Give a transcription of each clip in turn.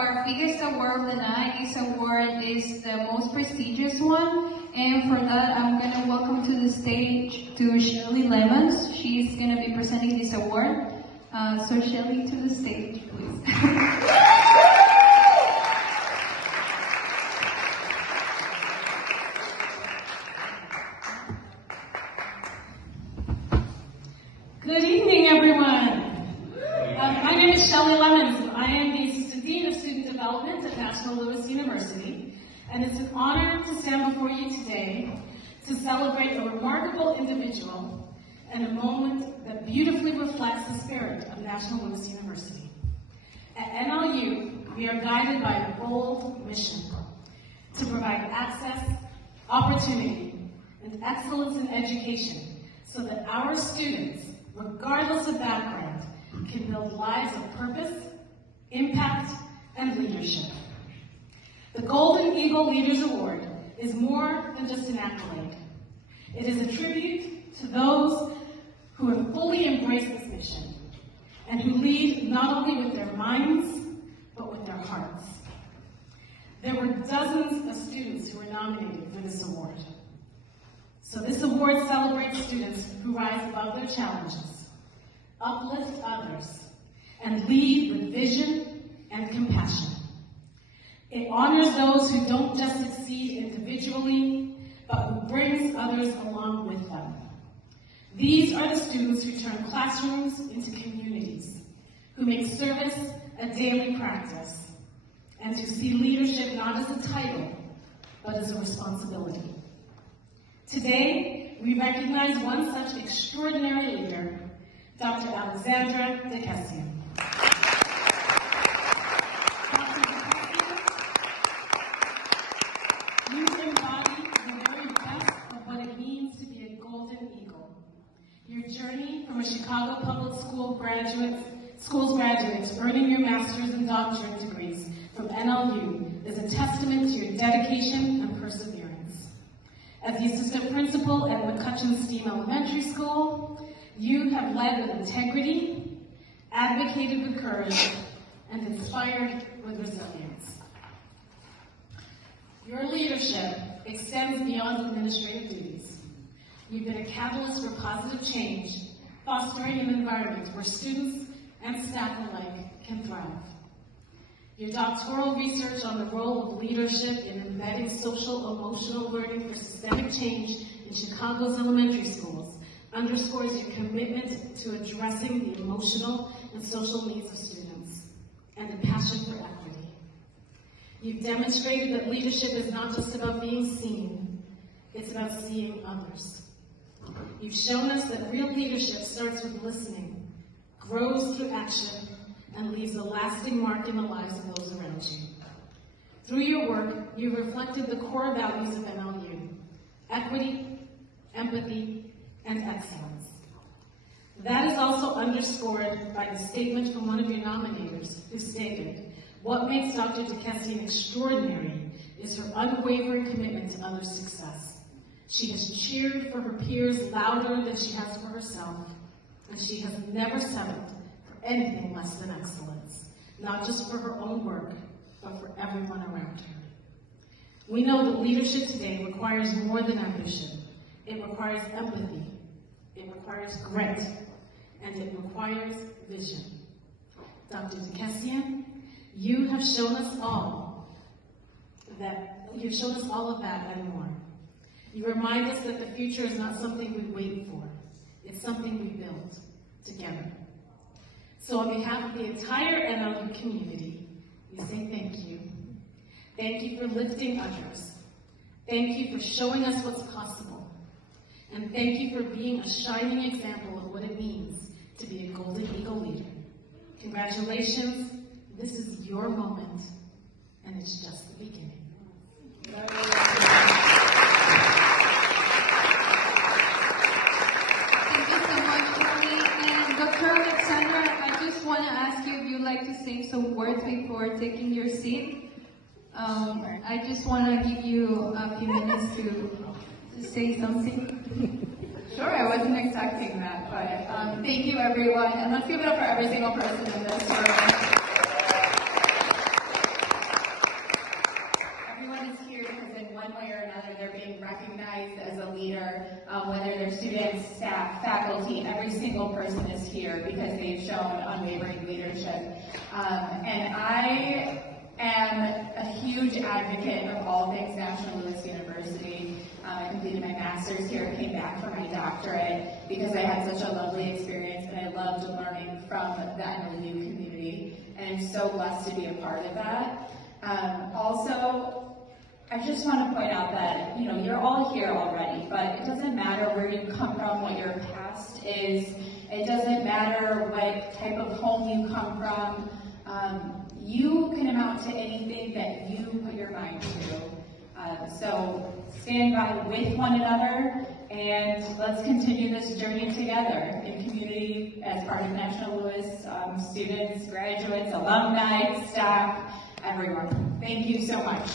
our biggest award of the night. This award is the most prestigious one. And for that, I'm going to welcome to the stage to Shirley Lemons. She's going to be presenting this award. So Shirley, to the stage, please. Good evening, everyone. My name is Shirley Lemons. I am the Assistant Dean of Student Development at National Louis University, and it's an honor to stand before you today to celebrate a remarkable individual and a moment that beautifully reflects the spirit of National Louis University. At NLU, we are guided by a bold mission to provide access, opportunity, and excellence in education so that our students, regardless of background, can build lives of purpose, impact, and leadership. The Golden Eagle Leaders Award is more than just an accolade. It is a tribute to those who have fully embraced this mission and who lead not only with their minds, but with their hearts. There were dozens of students who were nominated for this award. So this award celebrates students who rise above their challenges, uplift others, and lead with vision and compassion. It honors those who don't just succeed individually, but who brings others along with them. These are the students who turn classrooms into communities, who make service a daily practice, and who see leadership not as a title, but as a responsibility. Today, we recognize one such extraordinary leader, Dr. Alexandra DeCessian. You embody the very best of what it means to be a Golden Eagle. Your journey from a Chicago Public Schools graduate to earning your master's and doctorate degrees from NLU is a testament to your dedication and perseverance. As the assistant principal at McCutcheon STEAM Elementary School, you have led with integrity, advocated with courage, and inspired with resilience. Your leadership extends beyond administrative duties. You've been a catalyst for positive change, fostering an environment where students and staff alike can thrive. Your doctoral research on the role of leadership in embedding social-emotional learning for systemic change in Chicago's elementary schools underscores your commitment to addressing the emotional and social needs of students and a passion for equity. You've demonstrated that leadership is not just about being seen, it's about seeing others. You've shown us that real leadership starts with listening, grows through action, and leaves a lasting mark in the lives of those around you. Through your work, you've reflected the core values of NLU: equity, empathy, and excellence. That is also underscored by the statement from one of your nominators, who stated, "What makes Dr. DeCessian extraordinary is her unwavering commitment to others' success. She has cheered for her peers louder than she has for herself, and she has never settled for anything less than excellence, not just for her own work, but for everyone around her." We know that leadership today requires more than ambition. It requires empathy, it requires grit, and it requires vision. Dr. DeCessian, you have shown us all of that and more. You remind us that the future is not something we wait for. It's something we build together. So on behalf of the entire NLU community, we say thank you. Thank you for lifting others. Thank you for showing us what's possible. And thank you for being a shining example of what it means to be a Golden Eagle leader. Congratulations. This is your moment, and it's just the beginning. Want to ask you if you'd like to say some words before taking your seat. I just want to give you a few minutes to say something. Sure, I wasn't expecting that, but thank you everyone, and let's give it up for every single person in this room. And I am a huge advocate of all things National Louis University. I completed my master's here, came back for my doctorate because I had such a lovely experience and I loved learning from the NLU community. And I'm so blessed to be a part of that. Also, I just want to point out that, you're all here already, but it doesn't matter where you come from, what your past is. It doesn't matter what type of home you come from. You can amount to anything that you put your mind to. So stand by with one another, and let's continue this journey together in community as part of National Louis, students, graduates, alumni, staff, everyone. Thank you so much.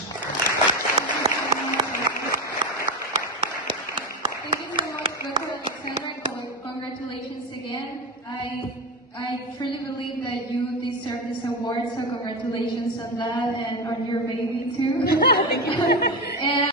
Thank you so much, Dr. Alexandra. Congratulations again. I truly believe that you deserve this award, so congratulations on that and on your baby too. And